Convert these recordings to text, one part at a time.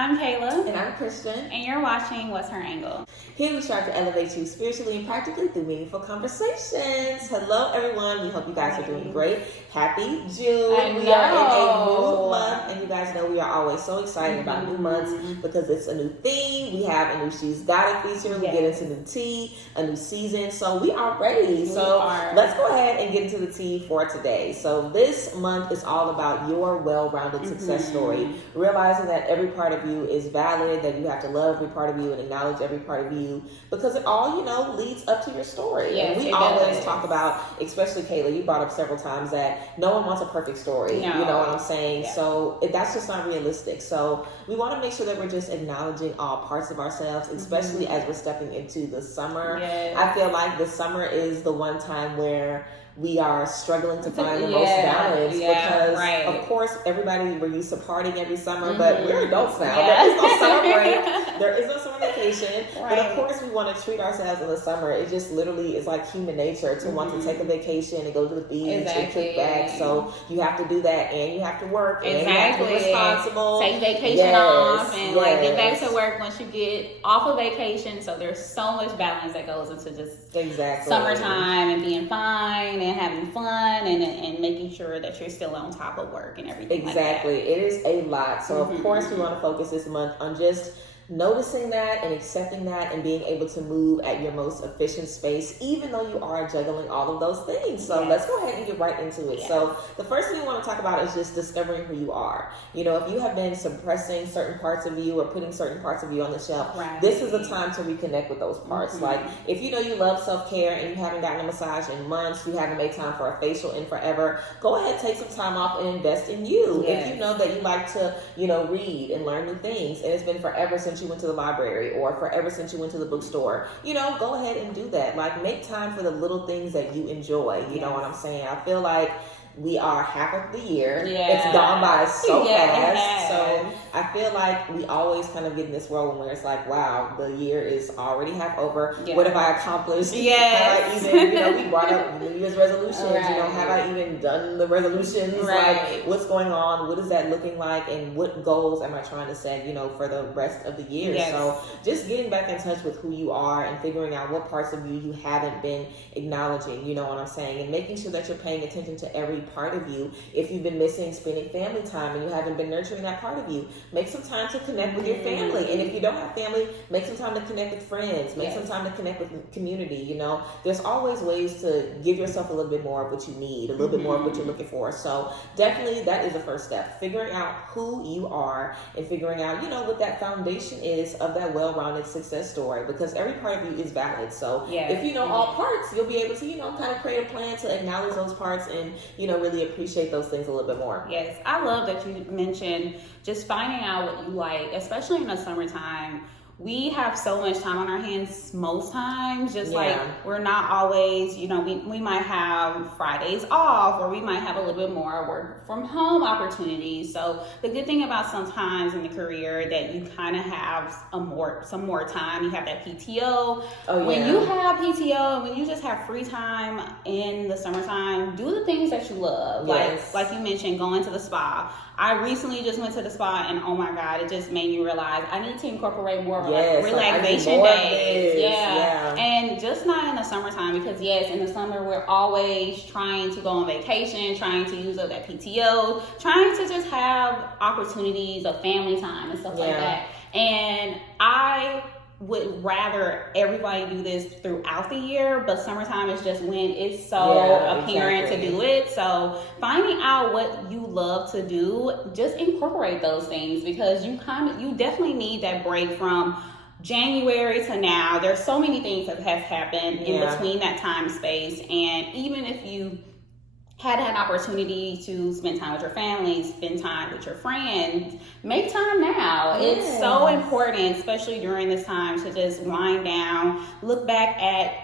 I'm Kayla. And I'm Christian. And you're watching What's Her Angle? Here we strive to elevate you spiritually and practically through meaningful conversations. Hello, everyone. We hope you guys are doing great. Happy June. We are in a new month, and you guys know we are always so excited about new months because it's a new theme. We have a new She's Got It feature. We get into new tea, a new season. So we are ready. Let's go ahead and get into the tea for today. So this month is all about your well-rounded success story. Realizing that every part of you is valid, that you have to love every part of you and acknowledge every part of you, because it all, leads up to your story. Yes, and we always talk about, especially Kayla, you brought up several times that no one wants a perfect story. No. You know what I'm saying? Yeah. So that's just not realistic. So we want to make sure that we're just acknowledging all parts of ourselves, especially as we're stepping into the summer. Yes. I feel like the summer is the one time where we are struggling to find the most balance because, of course, everybody, we're used to partying every summer, but we're adults now. There is no summer break. There is no summer vacation. But, of course, we want to treat ourselves in the summer. It just literally is like human nature to want to take a vacation and go to the beach and kick back. So you have to do that, and you have to work, and you have to be responsible. Take vacation off and get back to work once you get off of vacation. So there's so much balance that goes into just summertime and being fine and having fun and making sure that you're still on top of work and everything. Exactly. Like that. It is a lot. So of course we want to focus this month on just noticing that and accepting that and being able to move at your most efficient space, even though you are juggling all of those things. So let's go ahead and get right into it. So the first thing we want to talk about is just discovering who you are. If you have been suppressing certain parts of you or putting certain parts of you on the shelf, this is the time to reconnect with those parts. Like if you know you love self-care and you haven't gotten a massage in months, you haven't made time for a facial in forever, go ahead, take some time off and invest in you. If you know that you like to, read and learn new things, and it's been forever since you went to the library or forever since you went to the bookstore, go ahead and do that. Like, make time for the little things that you enjoy. You know what I'm saying? I feel like we are half of the year. It's gone by so fast. So I feel like we always kind of get in this world where it's like, wow, the year is already half over. What have I accomplished? Have I even, we brought up New Year's resolutions. Have I even done the resolutions? Like, what's going on? What is that looking like? And what goals am I trying to set, for the rest of the year? So just getting back in touch with who you are and figuring out what parts of you haven't been acknowledging, you know what I'm saying? And making sure that you're paying attention to every part of you. If you've been missing spending family time and you haven't been nurturing that part of you, make some time to connect with your family. And if you don't have family, make some time to connect with friends. Make some time to connect with community. There's always ways to give yourself a little bit more of what you need, a little bit more of what you're looking for. So definitely that is the first step, figuring out who you are and figuring out, what that foundation is of that well-rounded success story, because every part of you is valid. So if you know all parts, you'll be able to, kind of create a plan to acknowledge those parts and, really appreciate those things a little bit more. Yes, I love that you mentioned just finding out what you like, especially in the summertime. We have so much time on our hands most times, like we're not always, we might have Fridays off, or we might have a little bit more work from home opportunities. So the good thing about sometimes in the career that you kind of have some more time, you have that PTO. When you have PTO and when you just have free time in the summertime, do the things that you love. Like you mentioned, going to the spa. I recently just went to the spa, and oh my God, it just made me realize I need to incorporate more relaxation days. And just not in the summertime, because in the summer we're always trying to go on vacation, trying to use up that PTO, trying to just have opportunities of family time and stuff like that. And I would rather everybody do this throughout the year, but summertime is just when it's so apparent to do it. So finding out what you love to do, just incorporate those things, because you definitely need that break from January to now. There's so many things that have happened in between that time space, and even if you had an opportunity to spend time with your family, spend time with your friends, make time now. It's so important, especially during this time, to just wind down, look back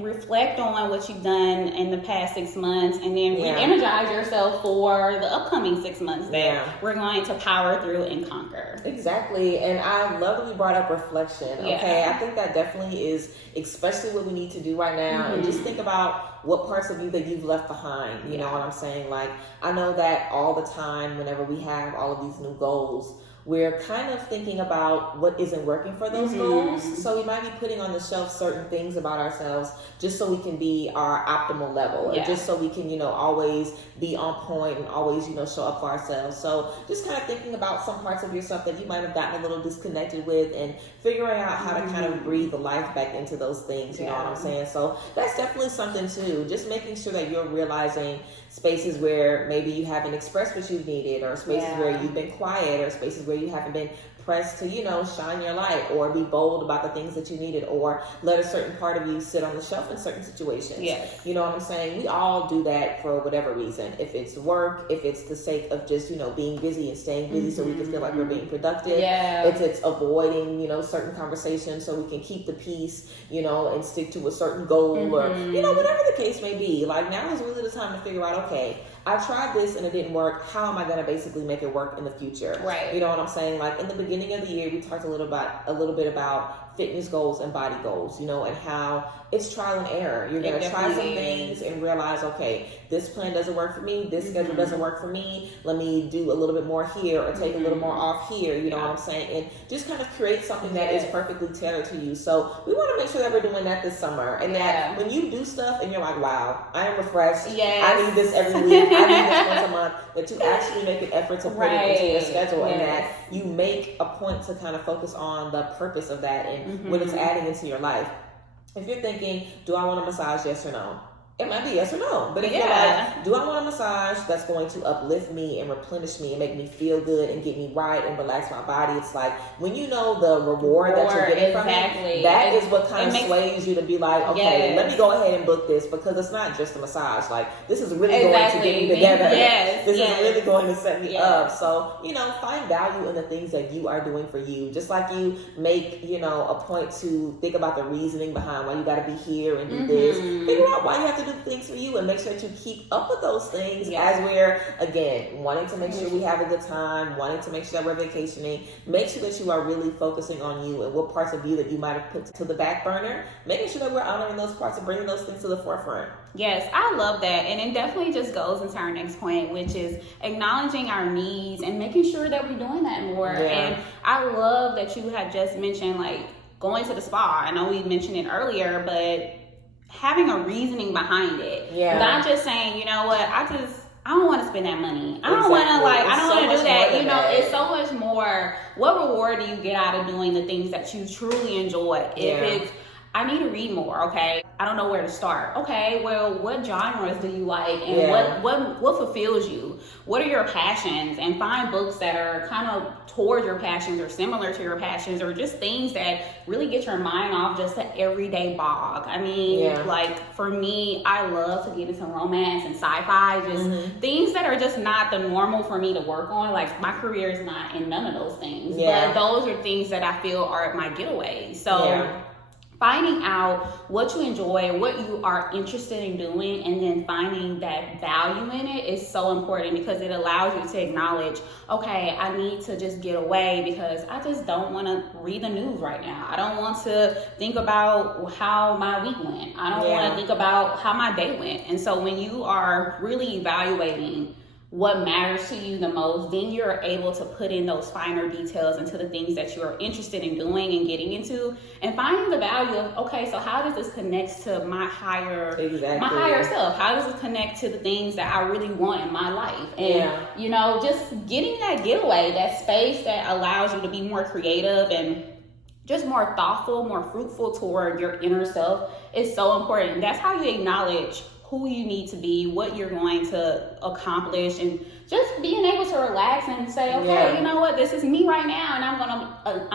reflect on what you've done in the past 6 months, and then re-energize yourself for the upcoming 6 months that we're going to power through and conquer. Exactly. And I love that we brought up reflection. I think that definitely is especially what we need to do right now. And just think about what parts of you that you've left behind. You know what I'm saying? Like, I know that all the time, whenever we have all of these new goals, we're kind of thinking about what isn't working for those goals. So we might be putting on the shelf certain things about ourselves just so we can be our optimal level, or just so we can, always be on point and always, show up for ourselves. So just kind of thinking about some parts of yourself that you might have gotten a little disconnected with, and figuring out how to kind of breathe the life back into those things. You know what I'm saying? So that's definitely something too. Just making sure that you're realizing spaces where maybe you haven't expressed what you've needed, or spaces where you've been quiet, or spaces where you haven't been pressed to, shine your light, or be bold about the things that you needed, or let a certain part of you sit on the shelf in certain situations. Yes. You know what I'm saying? We all do that for whatever reason. If it's work, if it's the sake of just, being busy and staying busy so we can feel like we're being productive. If it's avoiding, certain conversations so we can keep the peace, and stick to a certain goal, or, whatever the case may be. Like, now is really the time to figure out, okay, I tried this and it didn't work. How am I going to basically make it work in the future? Right. You know what I'm saying? Like, in the beginning of the year, we talked a little bit about fitness goals and body goals, and how it's trial and error. You're going to try some things and realize, okay, this plan doesn't work for me. This schedule doesn't work for me. Let me do a little bit more here, or take a little more off here. You know what I'm saying? And just kind of create something that is perfectly tailored to you. So we want to make sure that we're doing that this summer, and that when you do stuff and you're like, wow, I am refreshed. I need this every week. I need this once a month. That you actually make an effort to put it into your schedule, and that you make a point to kind of focus on the purpose of that and what it's adding into your life. If you're thinking, do I want a massage, yes or no? It might be yes or no. But if you're like, do I want a massage that's going to uplift me and replenish me and make me feel good and get me right and relax my body? It's like, when you know the reward that you're getting from it, that is what kind of sways you to be like, okay, let me go ahead and book this, because it's not just a massage. Like, this is really going to get me together. This is really going to set me up. So, find value in the things that you are doing for you. Just like you make, a point to think about the reasoning behind why you got to be here and do this. Figure out why you have to do things for you, and make sure that you keep up with those things as we're, again, wanting to make sure we have a good time, wanting to make sure that we're vacationing. Make sure that you are really focusing on you and what parts of you that you might have put to the back burner, making sure that we're honoring those parts and bringing those things to the forefront. Yes, I love that. And it definitely just goes into our next point, which is acknowledging our needs and making sure that we're doing that more. And I love that you had just mentioned, like, going to the spa. I know we mentioned it earlier, but having a reasoning behind it. Not just saying, you know what, I don't want to spend that money. I don't want to I don't want to do that. It's so much more. What reward do you get out of doing the things that you truly enjoy? If it's, I need to read more, okay? I don't know where to start. Okay, well, what genres do you like, and what fulfills you? What are your passions? And find books that are kind of towards your passions or similar to your passions, or just things that really get your mind off just the everyday bog. I mean, like, for me, I love to get into romance and sci-fi, just things that are just not the normal for me to work on. Like, my career is not in none of those things, but those are things that I feel are my getaways. So finding out what you enjoy, what you are interested in doing, and then finding that value in it is so important, because it allows you to acknowledge, okay, I need to just get away because I just don't want to read the news right now. I don't want to think about how my week went. I don't want to think about how my day went. And so when you are really evaluating what matters to you the most, then you're able to put in those finer details into the things that you're interested in doing and getting into, and finding the value of, okay, so how does this connect to my higher self? How does it connect to the things that I really want in my life? And just getting that getaway, that space that allows you to be more creative and just more thoughtful, more fruitful toward your inner self is so important. That's how you acknowledge who you need to be, what you're going to accomplish, and just being able to relax and say, okay, you know what, this is me right now, and I'm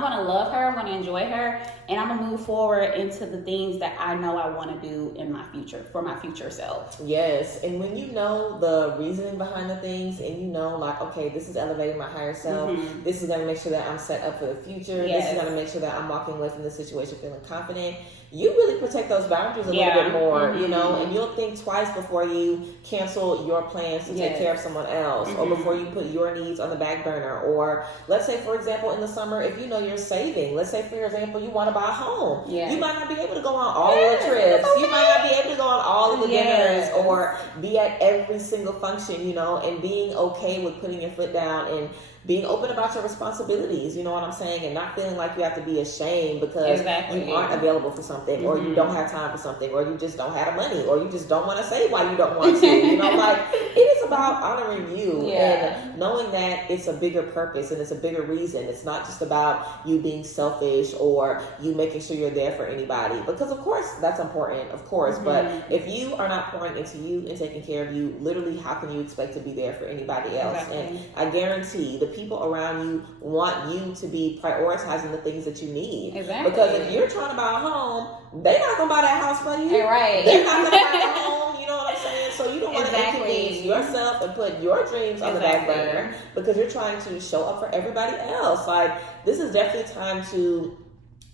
gonna love her, I'm gonna enjoy her, and I'm gonna move forward into the things that I know I want to do in my future, for my future self. Yes, and when you know the reasoning behind the things, and you know, like, okay, this is elevating my higher self, this is gonna make sure that I'm set up for the future, this is gonna make sure that I'm walking away from this situation feeling confident, you really protect those boundaries a little bit more, and you'll think twice before you cancel your plans to take care of someone else, or before you put your needs on the back burner. Or let's say, for example, in the summer, if you know you're saving, let's say, for example, you want to buy a home, you might not be able to go on all the trips, you might not be able to go on all of the dinners, or be at every single function, and being okay with putting your foot down and being open about your responsibilities, you know what I'm saying, and not feeling like you have to be ashamed because you aren't available for something, or you don't have time for something, or you just don't have the money, or you just don't want to say why you don't want to. You know, like, it is about honoring you and knowing that it's a bigger purpose and it's a bigger reason. It's not just about you being selfish or you making sure you're there for anybody, because of course that's important, of course, but if you are not pouring into you and taking care of you, literally how can you expect to be there for anybody else? And I guarantee the people around you want you to be prioritizing the things that you need. Because if you're trying to buy a home, they're not gonna buy that house for you. They're not gonna buy a home, you know what I'm saying? So you don't want to inconvenience yourself and put your dreams on the back burner because you're trying to show up for everybody else. Like, this is definitely time to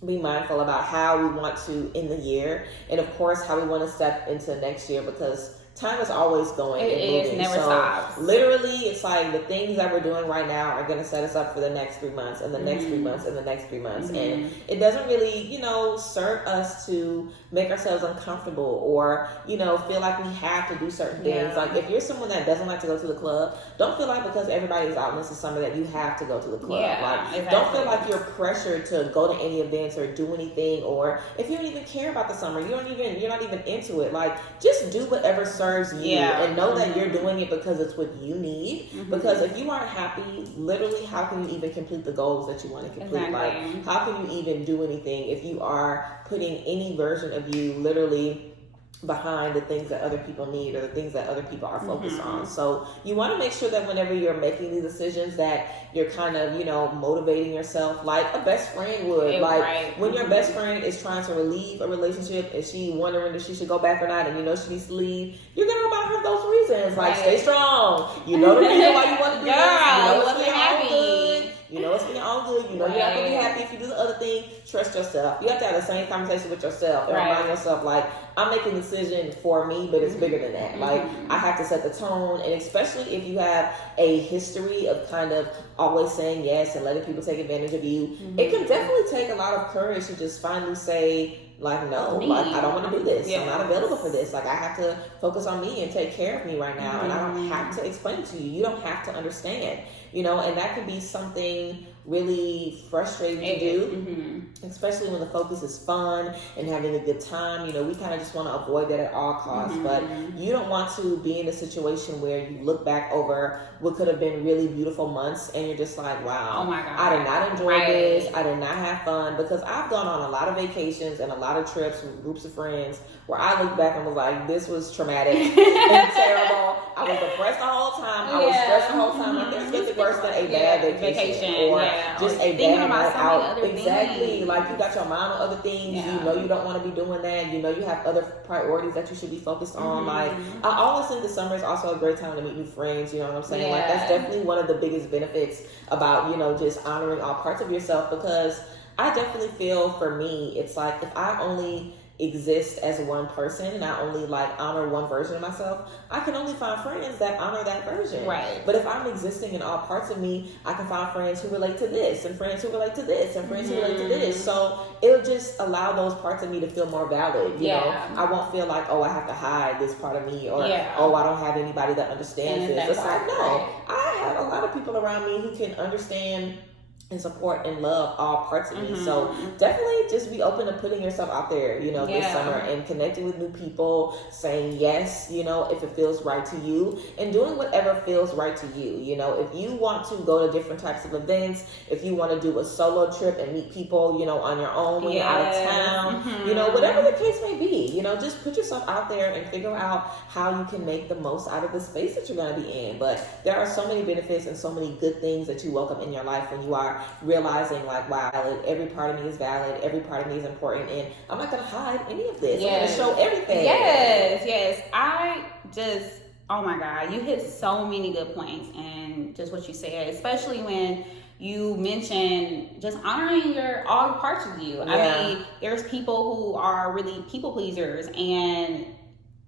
be mindful about how we want to end the year, and of course how we want to step into next year, because time is always going and moving. It never stops. Literally, it's like the things that we're doing right now are going to set us up for the next 3 months and the next 3 months and the next 3 months. And it doesn't really, you know, serve us to make ourselves uncomfortable or, you know, feel like we have to do certain things. Like, if you're someone that doesn't like to go to the club, don't feel like because everybody's out this summer that you have to go to the club. Don't feel like you're pressured to go to any events or do anything, or if you don't even care about the summer, you're not even into it. Like, just do whatever serves you and know that you're doing it because it's what you need. Because if you aren't happy, literally, how can you even complete the goals that you want to complete? Like, how can you even do anything if you are putting any version of you literally behind the things that other people need or the things that other people are focused on? So you want to make sure that whenever you're making these decisions that you're kind of, you know, motivating yourself like a best friend would. When your best friend is trying to relieve a relationship and she wondering if she should go back or not, and you know she needs to leave, you're gonna remind her of those reasons. Like, stay strong. You know the reason why you want to do this. You know it's for your own good. You know it's for your own good. You know you're not gonna be happy if you do the other thing. Trust yourself. You have to have the same conversation with yourself and remind yourself, like, I'm making a decision for me, but it's bigger than that. Like, I have to set the tone, and especially if you have a history of kind of always saying yes and letting people take advantage of you, it can definitely take a lot of courage to just finally say, like, no, like, I don't want to do this. I'm not available for this. Like, I have to focus on me and take care of me right now, and I don't have to explain it to you. You don't have to understand, you know, and that can be something really frustrating to do, especially when the focus is fun and having a good time. You know, we kind of just want to avoid that at all costs, but you don't want to be in a situation where you look back over what could have been really beautiful months and you're just like, wow, I did not enjoy this, I did not have fun, because I've gone on a lot of vacations and a lot of trips with groups of friends where I look back and was like, this was traumatic and terrible. I was depressed the whole time. I was stressed the whole time. Like, there's nothing worse than a bad vacation or just a bad night out. Exactly. Like, you got your mind on other things. You know you don't want to be doing that. You know you have other priorities that you should be focused on. Like, I always think the summer is also a great time to meet new friends. You know what I'm saying? Like, that's definitely one of the biggest benefits about, you know, just honoring all parts of yourself, because I definitely feel, for me, it's like, if I only exist as one person and I only like honor one version of myself, I can only find friends that honor that version. But if I'm existing in all parts of me, I can find friends who relate to this and friends who relate to this and friends who relate to this. So it'll just allow those parts of me to feel more valid. You know, I won't feel like, oh, I have to hide this part of me, or oh, I don't have anybody that understands this. It's like, no, I have a lot of people around me who can understand and support and love all parts of me. So definitely just be open to putting yourself out there, you know, this summer, and connecting with new people, saying yes, you know, if it feels right to you, and doing whatever feels right to you. You know, if you want to go to different types of events, if you want to do a solo trip and meet people, you know, on your own when you're out of town, you know, whatever the case may be, you know, just put yourself out there and figure out how you can make the most out of the space that you're going to be in. But there are so many benefits and so many good things that you welcome in your life when you are realizing, like, wow, every part of me is valid, every part of me is important, and I'm not gonna hide any of this. I'm gonna show everything. I just, oh my God, you hit so many good points, and just what you said, especially when you mentioned just honoring all parts of you. I mean, there's people who are really people pleasers, and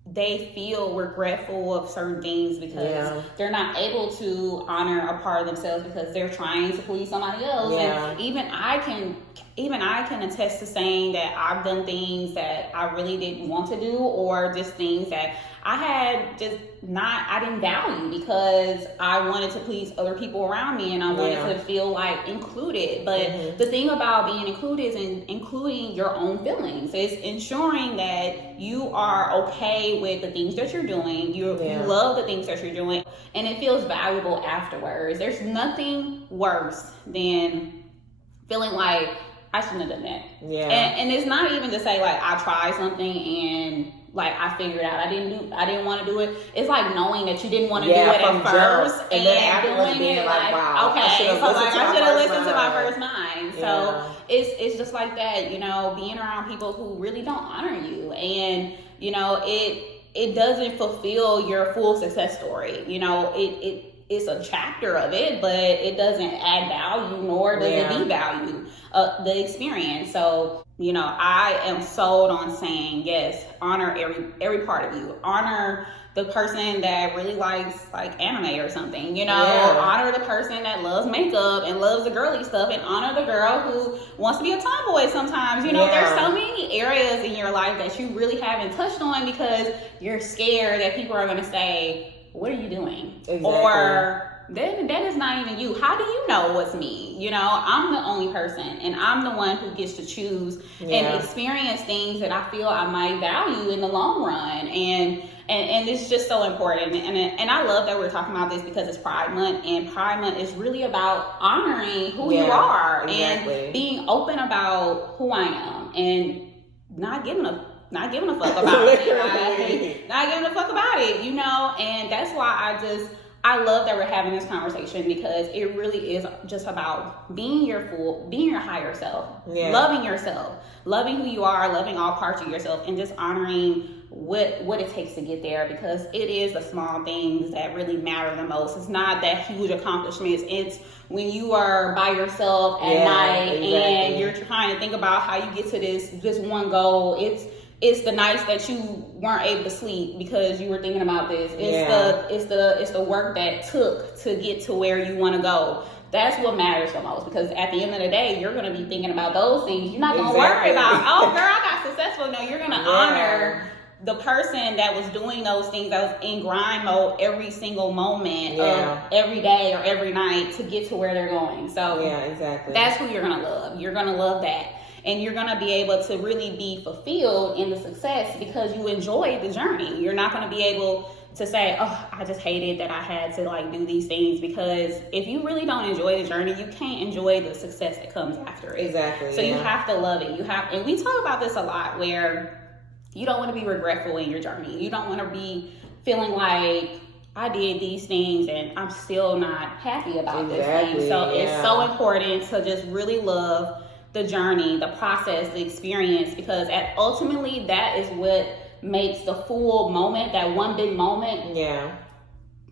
they feel regretful of certain things because they're not able to honor a part of themselves because they're trying to please somebody else. And even I can attest to saying that I've done things that I really didn't want to do, or just things that I had just I didn't value because I wanted to please other people around me and I wanted to feel like included. But the thing about being included is including your own feelings. It's ensuring that you are okay with the things that you're doing. You love the things that you're doing, and it feels valuable afterwards. There's nothing worse than feeling like I shouldn't have done that. Yeah. And it's not even to say like I tried something and like I figured out I didn't want to do it. It's like knowing that you didn't want to do it at first and then afterwards doing it like wow, okay, so like I should have listened to my first mind. So it's just like that, you know, being around people who really don't honor you, and you know it doesn't fulfill your full success story. You know, it's a chapter of it, but it doesn't add value, nor does it devalue the experience. So, you know, I am sold on saying, yes, honor every part of you. Honor the person that really likes like anime or something, you know, honor the person that loves makeup and loves the girly stuff, and honor the girl who wants to be a tomboy sometimes. You know, there's so many areas in your life that you really haven't touched on because you're scared that people are going to say, what are you doing? Exactly. Or that is not even you. How do you know what's me? You know, I'm the only person, and I'm the one who gets to choose and experience things that I feel I might value in the long run. And it's just so important. And I love that we're talking about this because it's Pride Month, and Pride Month is really about honoring who you are and being open about who I am and not giving a fuck about it. Not giving a fuck about it, you know? And that's why I love that we're having this conversation, because it really is just about being your higher self, loving yourself, loving who you are, loving all parts of yourself, and just honoring what it takes to get there, because it is the small things that really matter the most. It's not that huge accomplishments. It's when you are by yourself at night and you're trying to think about how you get to this one goal. It's the nights that you weren't able to sleep because you were thinking about this. It's the work that took to get to where you want to go. That's what matters the most, because at the end of the day, you're going to be thinking about those things. You're not going to worry about, oh girl, I got successful. No, you're going to honor the person that was doing those things, that was in grind mode every single moment of every day or every night to get to where they're going. So that's who you're going to love. You're going to love that. And you're going to be able to really be fulfilled in the success because you enjoy the journey. You're not going to be able to say, oh, I just hated that I had to like do these things, because if you really don't enjoy the journey, you can't enjoy the success that comes after it. Exactly. So you have to love it. And we talk about this a lot, where you don't want to be regretful in your journey. You don't want to be feeling like, I did these things and I'm still not happy about this thing. So it's so important to just really love the journey, the process, the experience, because ultimately that is what makes the full moment, that one big moment,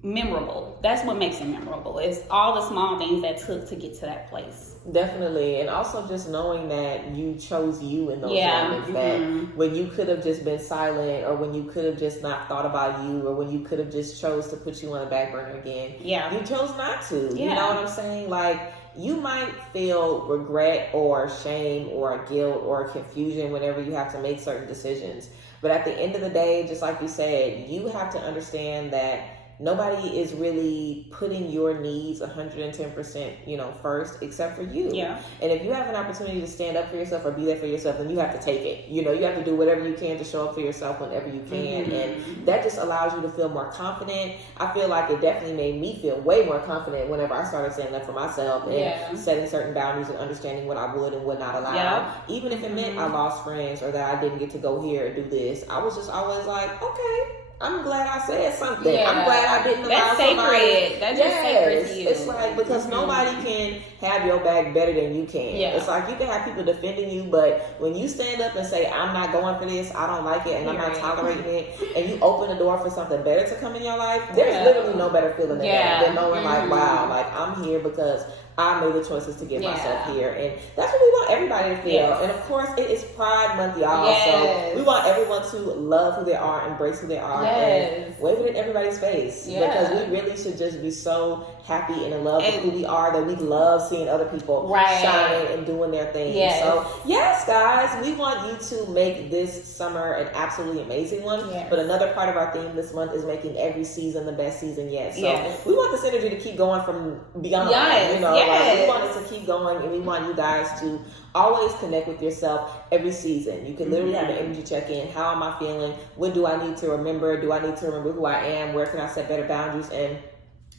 memorable. That's what makes it memorable. It's all the small things that took to get to that place. Definitely. And also just knowing that you chose you in those moments, that when you could have just been silent, or when you could have just not thought about you, or when you could have just chose to put you on the back burner again, you chose not to. You know what I'm saying? Like, you might feel regret or shame or guilt or confusion whenever you have to make certain decisions. But at the end of the day, just like you said, you have to understand that nobody is really putting your needs 110%, first, except for you. Yeah. And if you have an opportunity to stand up for yourself or be there for yourself, then you have to take it. You have to do whatever you can to show up for yourself whenever you can. And that just allows you to feel more confident. I feel like it definitely made me feel way more confident whenever I started standing up for myself and setting certain boundaries and understanding what I would and would not allow. Yeah. Even if it meant I lost friends or that I didn't get to go here or do this, I was just always like, okay, I'm glad I said something. Yeah. I'm glad I didn't allow somebody. That's just sacred to you. It's like, because nobody can have your back better than you can. Yeah. It's like you can have people defending you, but when you stand up and say, I'm not going for this, I don't like it, and I'm not tolerating it, and you open the door for something better to come in your life, there's literally no better feeling than that, than knowing like, wow, like I'm here because I made the choices to get Yeah. myself here. And that's what we want everybody to feel. Yes. And of course, it is Pride Month, y'all. Yes. So we want everyone to love who they are, embrace who they are, and wave it in everybody's face. Yeah. Because we really should just be so happy and in love with who we are, that we love seeing other people shining and doing their thing. Yes. So yes, guys, we want you to make this summer an absolutely amazing one. Yes. But another part of our theme this month is making every season the best season yet. So yes. we want this energy to keep going from beyond. Yes. You know, yes. like we want it to keep going, and we want you guys to always connect with yourself every season. You can literally have an energy check-in. How am I feeling? What do I need to remember? Do I need to remember who I am? Where can I set better boundaries? And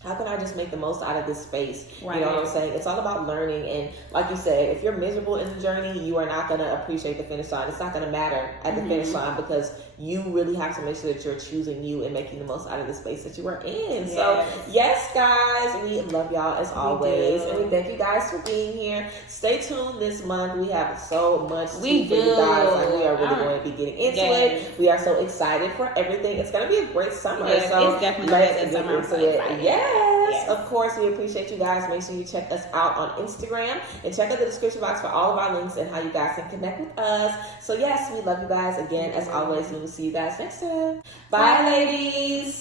how can I just make the most out of this space? Right. You know what I'm saying? It's all about learning. And like you said, if you're miserable in the journey, you are not going to appreciate the finish line. It's not going to matter at the finish line, because you really have to make sure that you're choosing you and making the most out of the space that you are in. Yes. So yes, guys, we love y'all as always. And we thank you guys for being here. Stay tuned this month. We have so much for you guys. Like, we are really going to be getting into it. We are so excited for everything. It's going to be a great summer. Yes, so it's definitely a good summer. I'm so excited. Yes, of course, we appreciate you guys. Make sure you check us out on Instagram and check out the description box for all of our links and how you guys can connect with us. So yes, we love you guys again as always. We will see you guys next time. Bye, ladies.